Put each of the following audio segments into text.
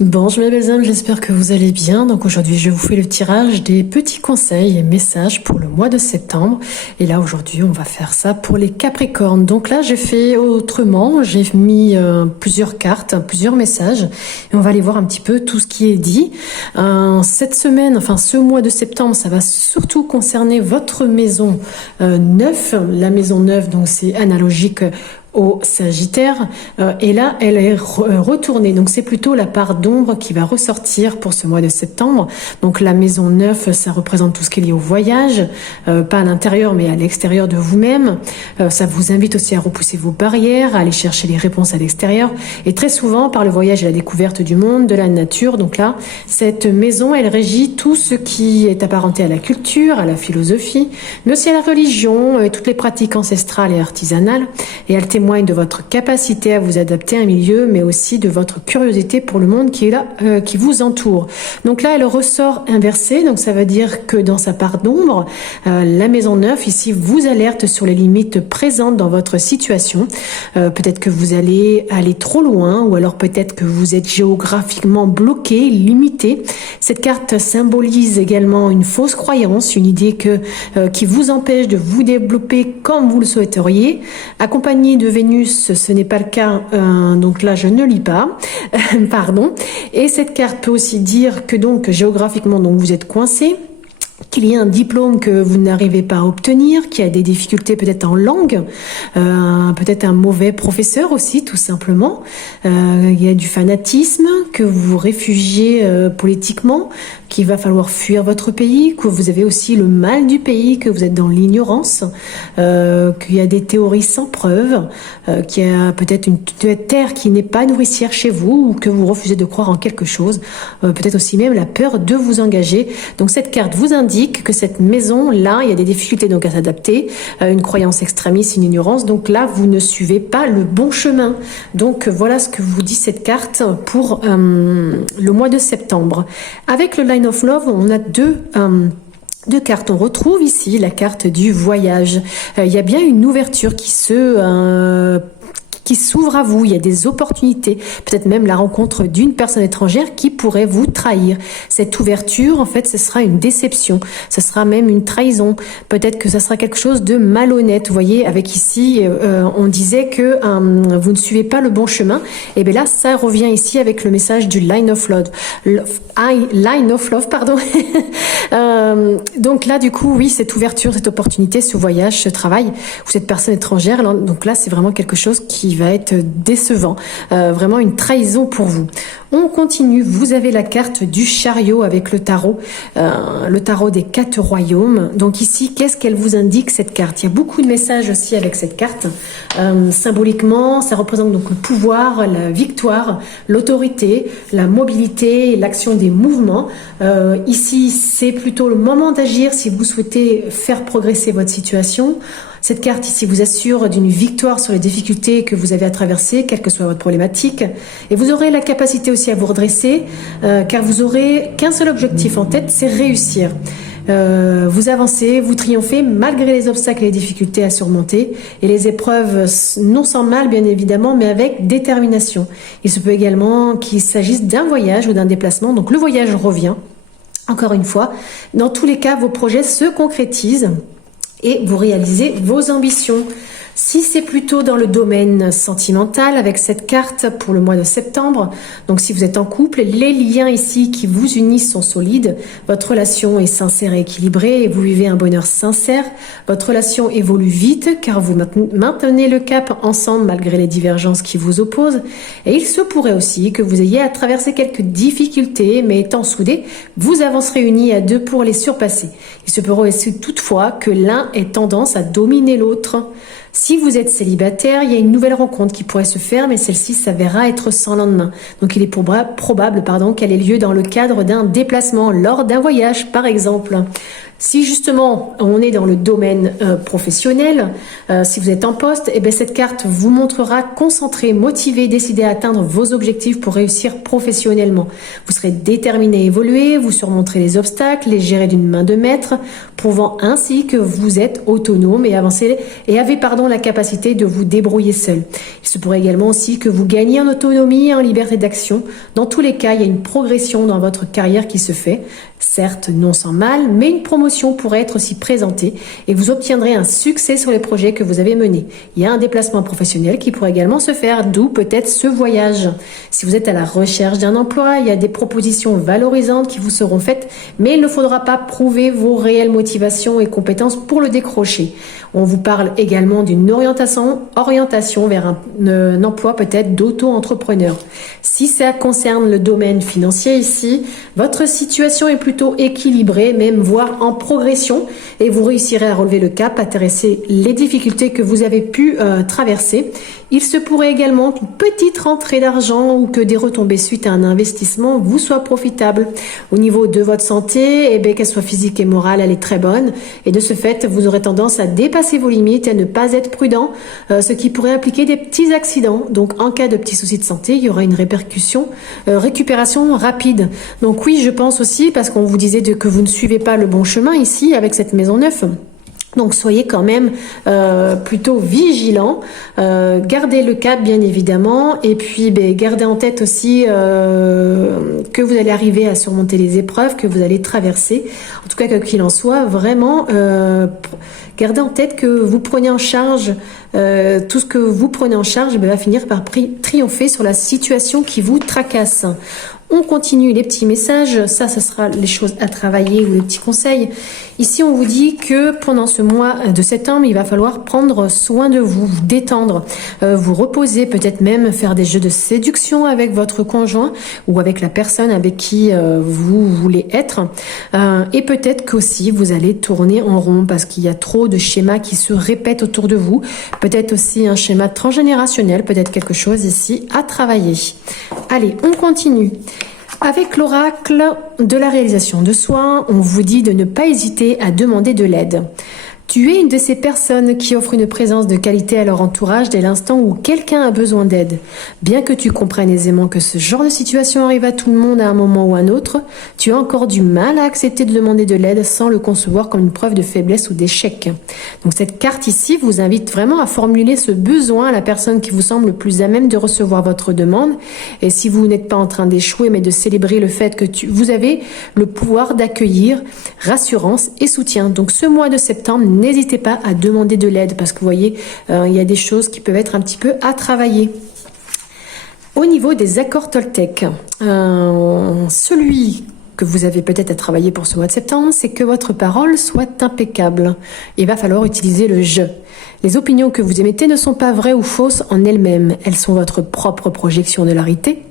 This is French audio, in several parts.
Bonjour mes belles âmes, j'espère que vous allez bien. Donc aujourd'hui, je vous fais le tirage des petits conseils et messages pour le mois de septembre. Et là, aujourd'hui, on va faire ça pour les Capricornes. Donc là, j'ai fait autrement. J'ai mis plusieurs cartes, plusieurs messages. Et on va aller voir un petit peu tout ce qui est dit. Cette semaine, enfin ce mois de septembre, ça va surtout concerner votre maison 9. La maison 9, donc c'est analogique au Sagittaire, et là elle est retournée, donc c'est plutôt la part d'ombre qui va ressortir pour ce mois de septembre. Donc la maison 9, ça représente tout ce qui est lié au voyage, pas à l'intérieur mais à l'extérieur de vous-même. Ça vous invite aussi à repousser vos barrières, à aller chercher les réponses à l'extérieur, et très souvent par le voyage et la découverte du monde, de la nature. Donc là, cette maison, elle régit tout ce qui est apparenté à la culture, à la philosophie, mais aussi à la religion et toutes les pratiques ancestrales et artisanales, et elle témoigne de votre capacité à vous adapter à un milieu, mais aussi de votre curiosité pour le monde qui est là, qui vous entoure. Donc là, elle ressort inversée, donc ça veut dire que dans sa part d'ombre, la maison 9 ici vous alerte sur les limites présentes dans votre situation. Peut-être que vous allez aller trop loin, ou alors peut-être que vous êtes géographiquement bloqué, limité. Cette carte symbolise également une fausse croyance, une idée qui vous empêche de vous développer comme vous le souhaiteriez. Accompagné de Vénus, ce n'est pas le cas, donc là je ne lis pas, pardon. Et cette carte peut aussi dire que donc géographiquement donc vous êtes coincé, qu'il y a un diplôme que vous n'arrivez pas à obtenir, qu'il y a des difficultés peut-être en langue, peut-être un mauvais professeur aussi tout simplement, il y a du fanatisme, que vous vous réfugiez politiquement, qu'il va falloir fuir votre pays, que vous avez aussi le mal du pays, que vous êtes dans l'ignorance, qu'il y a des théories sans preuve, qu'il y a peut-être une terre qui n'est pas nourricière chez vous, ou que vous refusez de croire en quelque chose, peut-être aussi même la peur de vous engager. Donc cette carte vous indique que cette maison-là, il y a des difficultés donc à s'adapter, une croyance extrémiste, une ignorance. Donc là, vous ne suivez pas le bon chemin. Donc voilà ce que vous dit cette carte pour le mois de septembre. Avec le Line of Love, on a deux cartes. On retrouve ici la carte du voyage. Il y a bien une ouverture qui s'ouvre à vous, il y a des opportunités, peut-être même la rencontre d'une personne étrangère qui pourrait vous trahir. Cette ouverture, en fait, ce sera une déception, ce sera même une trahison, peut-être que ça sera quelque chose de malhonnête. Vous voyez, avec ici, on disait que vous ne suivez pas le bon chemin, et bien là, ça revient ici avec le message du Line of Love. Line of Love, pardon. Donc là, du coup, oui, cette ouverture, cette opportunité, ce voyage, ce travail, ou cette personne étrangère, donc là, c'est vraiment quelque chose qui va être décevant, vraiment une trahison pour vous. On continue, vous avez la carte du chariot avec le tarot des 4 royaumes. Donc ici, qu'est-ce qu'elle vous indique cette carte? Il y a beaucoup de messages aussi avec cette carte. Symboliquement, ça représente donc le pouvoir, la victoire, l'autorité, la mobilité, l'action des mouvements. Ici, c'est plutôt le moment d'agir si vous souhaitez faire progresser votre situation. Cette carte ici vous assure d'une victoire sur les difficultés que vous avez à traverser, quelle que soit votre problématique. Et vous aurez la capacité aussi à vous redresser, car vous aurez qu'un seul objectif en tête, c'est réussir. Vous avancez, vous triomphez malgré les obstacles et les difficultés à surmonter, et les épreuves non sans mal bien évidemment, mais avec détermination. Il se peut également qu'il s'agisse d'un voyage ou d'un déplacement, donc le voyage revient. Encore une fois, dans tous les cas, vos projets se concrétisent et vous réalisez vos ambitions. Si c'est plutôt dans le domaine sentimental avec cette carte pour le mois de septembre, donc si vous êtes en couple, les liens ici qui vous unissent sont solides, votre relation est sincère et équilibrée et vous vivez un bonheur sincère, votre relation évolue vite car vous maintenez le cap ensemble malgré les divergences qui vous opposent, et il se pourrait aussi que vous ayez à traverser quelques difficultés, mais étant soudés, vous avancerez unis à deux pour les surpasser. Il se pourrait aussi toutefois que l'un ait tendance à dominer l'autre. Si vous êtes célibataire, il y a une nouvelle rencontre qui pourrait se faire, mais celle-ci s'avérera être sans lendemain. Donc il est probable qu'elle ait lieu dans le cadre d'un déplacement, lors d'un voyage par exemple. Si justement on est dans le domaine professionnel, si vous êtes en poste, eh bien cette carte vous montrera concentré, motivé, décidé à atteindre vos objectifs pour réussir professionnellement. Vous serez déterminé à évoluer, vous surmonterez les obstacles, les gérer d'une main de maître, prouvant ainsi que vous êtes autonome et avancez et avez la capacité de vous débrouiller seul. Il se pourrait également aussi que vous gagniez en autonomie et en liberté d'action. Dans tous les cas, il y a une progression dans votre carrière qui se fait. Certes, non sans mal, mais une promotion pourrait être aussi présentée et vous obtiendrez un succès sur les projets que vous avez menés. Il y a un déplacement professionnel qui pourrait également se faire, d'où peut-être ce voyage. Si vous êtes à la recherche d'un emploi, il y a des propositions valorisantes qui vous seront faites, mais il ne faudra pas prouver vos réelles motivations et compétences pour le décrocher. On vous parle également d'une orientation vers un emploi peut-être d'auto-entrepreneur. Si ça concerne le domaine financier ici, votre situation est plutôt équilibrée, même voire en progression, et vous réussirez à relever le cap, à traverser les difficultés que vous avez pu traverser. Il se pourrait également qu'une petite rentrée d'argent ou que des retombées suite à un investissement vous soient profitables. Au niveau de votre santé, eh bien, qu'elle soit physique et morale, elle est très bonne. Et de ce fait, vous aurez tendance à dépasser vos limites et à ne pas être prudent, ce qui pourrait impliquer des petits accidents. Donc, en cas de petits soucis de santé, il y aura une récupération rapide. Donc oui, je pense aussi, parce qu'on vous disait que vous ne suivez pas le bon chemin ici avec cette maison neuve. Donc soyez quand même plutôt vigilants, gardez le cap bien évidemment, et puis gardez en tête aussi que vous allez arriver à surmonter les épreuves que vous allez traverser. En tout cas, quoi qu'il en soit, vraiment gardez en tête que vous prenez en charge tout ce que vous prenez en charge va finir par triompher sur la situation qui vous tracasse. On continue les petits messages, ça sera les choses à travailler ou les petits conseils. Ici, on vous dit que pendant ce mois de septembre, il va falloir prendre soin de vous, vous détendre, vous reposer, peut-être même faire des jeux de séduction avec votre conjoint ou avec la personne avec qui vous voulez être. Et peut-être qu'aussi, vous allez tourner en rond parce qu'il y a trop de schémas qui se répètent autour de vous. Peut-être aussi un schéma transgénérationnel, peut-être quelque chose ici à travailler. Allez, on continue. Avec l'oracle de la réalisation de soi, on vous dit de ne pas hésiter à demander de l'aide. Tu es une de ces personnes qui offrent une présence de qualité à leur entourage dès l'instant où quelqu'un a besoin d'aide. Bien que tu comprennes aisément que ce genre de situation arrive à tout le monde à un moment ou à un autre, tu as encore du mal à accepter de demander de l'aide sans le concevoir comme une preuve de faiblesse ou d'échec. Donc cette carte ici vous invite vraiment à formuler ce besoin à la personne qui vous semble le plus à même de recevoir votre demande. Et si vous n'êtes pas en train d'échouer, mais de célébrer le fait que vous avez le pouvoir d'accueillir rassurance et soutien. Donc ce mois de septembre, n'hésitez pas à demander de l'aide parce que vous voyez, il y a des choses qui peuvent être un petit peu à travailler. Au niveau des accords Toltec, celui que vous avez peut-être à travailler pour ce mois de septembre, c'est que votre parole soit impeccable. Il va falloir utiliser le « je ». Les opinions que vous émettez ne sont pas vraies ou fausses en elles-mêmes. Elles sont votre propre projection de la réalité.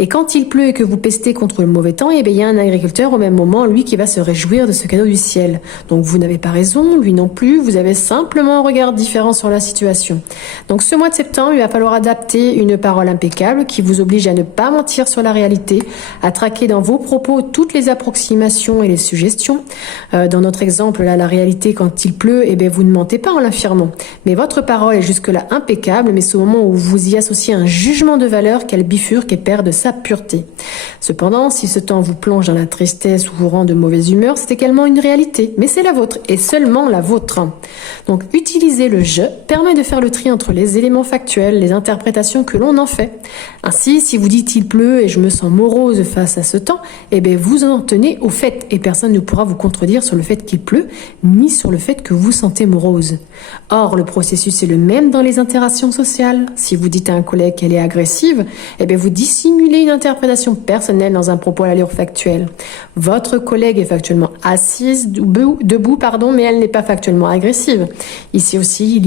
Et quand il pleut et que vous pestez contre le mauvais temps, il y a un agriculteur au même moment, lui, qui va se réjouir de ce cadeau du ciel. Donc vous n'avez pas raison, lui non plus, vous avez simplement un regard différent sur la situation. Donc ce mois de septembre, il va falloir adapter une parole impeccable qui vous oblige à ne pas mentir sur la réalité, à traquer dans vos propos toutes les approximations et les suggestions. Dans notre exemple, là, la réalité, quand il pleut, vous ne mentez pas en l'affirmant. Mais votre parole est jusque-là impeccable, mais c'est au moment où vous y associez un jugement de valeur qu'elle bifurque et perd de sa pureté. Cependant, si ce temps vous plonge dans la tristesse ou vous rend de mauvaise humeur, c'est également une réalité, mais c'est la vôtre et seulement la vôtre. Donc, utiliser le « je » permet de faire le tri entre les éléments factuels, les interprétations que l'on en fait. Ainsi, si vous dites « il pleut et je me sens morose face à ce temps », vous en tenez au fait et personne ne pourra vous contredire sur le fait qu'il pleut, ni sur le fait que vous sentez morose. Or, le processus est le même dans les interactions sociales. Si vous dites à un collègue qu'elle est agressive, vous dissimulez une interprétation personnelle dans un propos à l'allure factuelle. Votre collègue est factuellement assise, debout, mais elle n'est pas factuellement agressive. Ici aussi,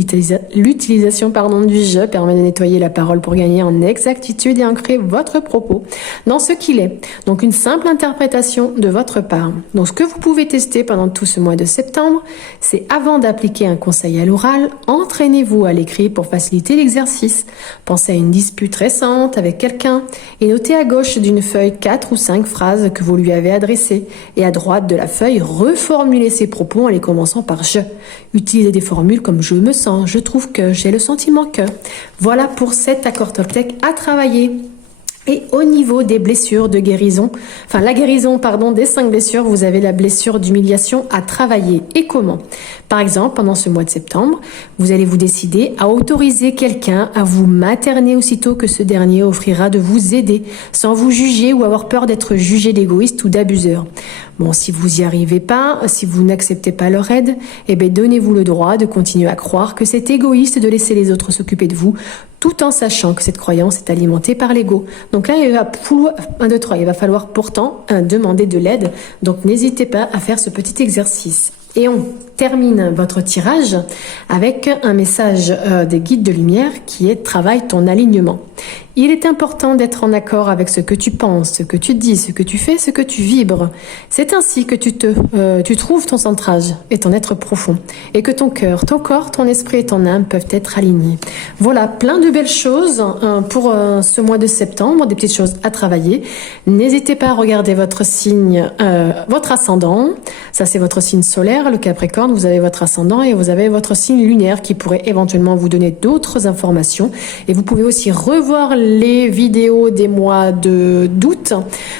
l'utilisation du « je » permet de nettoyer la parole pour gagner en exactitude et ancrer votre propos dans ce qu'il est. Donc, une simple interprétation de votre part. Donc, ce que vous pouvez tester pendant tout ce mois de septembre, c'est avant d'appliquer un conseil à l'oral, entraînez-vous à l'écrit pour faciliter l'exercice. Pensez à une dispute récente avec quelqu'un et notez à gauche d'une feuille 4 ou 5 phrases que vous lui avez adressées. Et à droite de la feuille, reformulez ces propos en les commençant par je. Utilisez des formules comme je me sens, je trouve que, j'ai le sentiment que. Voilà pour cet accord Toltec à travailler. Et au niveau des blessures de guérison, enfin la guérison, pardon, des 5 blessures, vous avez la blessure d'humiliation à travailler. Et comment? Par exemple, pendant ce mois de septembre, vous allez vous décider à autoriser quelqu'un à vous materner aussitôt que ce dernier offrira de vous aider, sans vous juger ou avoir peur d'être jugé d'égoïste ou d'abuseur. Bon, si vous y arrivez pas, si vous n'acceptez pas leur aide, eh bien, donnez-vous le droit de continuer à croire que c'est égoïste de laisser les autres s'occuper de vous, tout en sachant que cette croyance est alimentée par l'ego. Donc là, il va falloir pourtant demander de l'aide. Donc n'hésitez pas à faire ce petit exercice. Et on termine votre tirage avec un message des guides de lumière qui est « Travaille ton alignement ». Il est important d'être en accord avec ce que tu penses, ce que tu dis, ce que tu fais, ce que tu vibres. C'est ainsi que tu trouves ton centrage et ton être profond. Et que ton cœur, ton corps, ton esprit et ton âme peuvent être alignés. Voilà, plein de belles choses pour ce mois de septembre, des petites choses à travailler. N'hésitez pas à regarder votre signe, votre ascendant. Ça, c'est votre signe solaire, le Capricorne. Vous avez votre ascendant et vous avez votre signe lunaire qui pourrait éventuellement vous donner d'autres informations. Et vous pouvez aussi revoir les vidéos des mois d'août.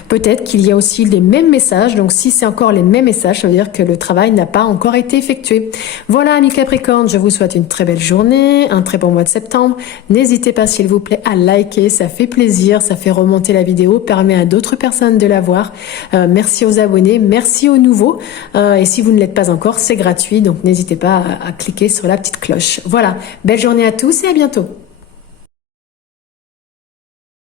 Peut-être qu'il y a aussi les mêmes messages. Donc, si c'est encore les mêmes messages, ça veut dire que le travail n'a pas encore été effectué. Voilà, amis Capricorne, je vous souhaite une très belle journée, un très bon mois de septembre. N'hésitez pas, s'il vous plaît, à liker. Ça fait plaisir, ça fait remonter la vidéo, permet à d'autres personnes de la voir. Merci aux abonnés, merci aux nouveaux. Et si vous ne l'êtes pas encore, c'est gratuit. Donc, n'hésitez pas à cliquer sur la petite cloche. Voilà, belle journée à tous et à bientôt.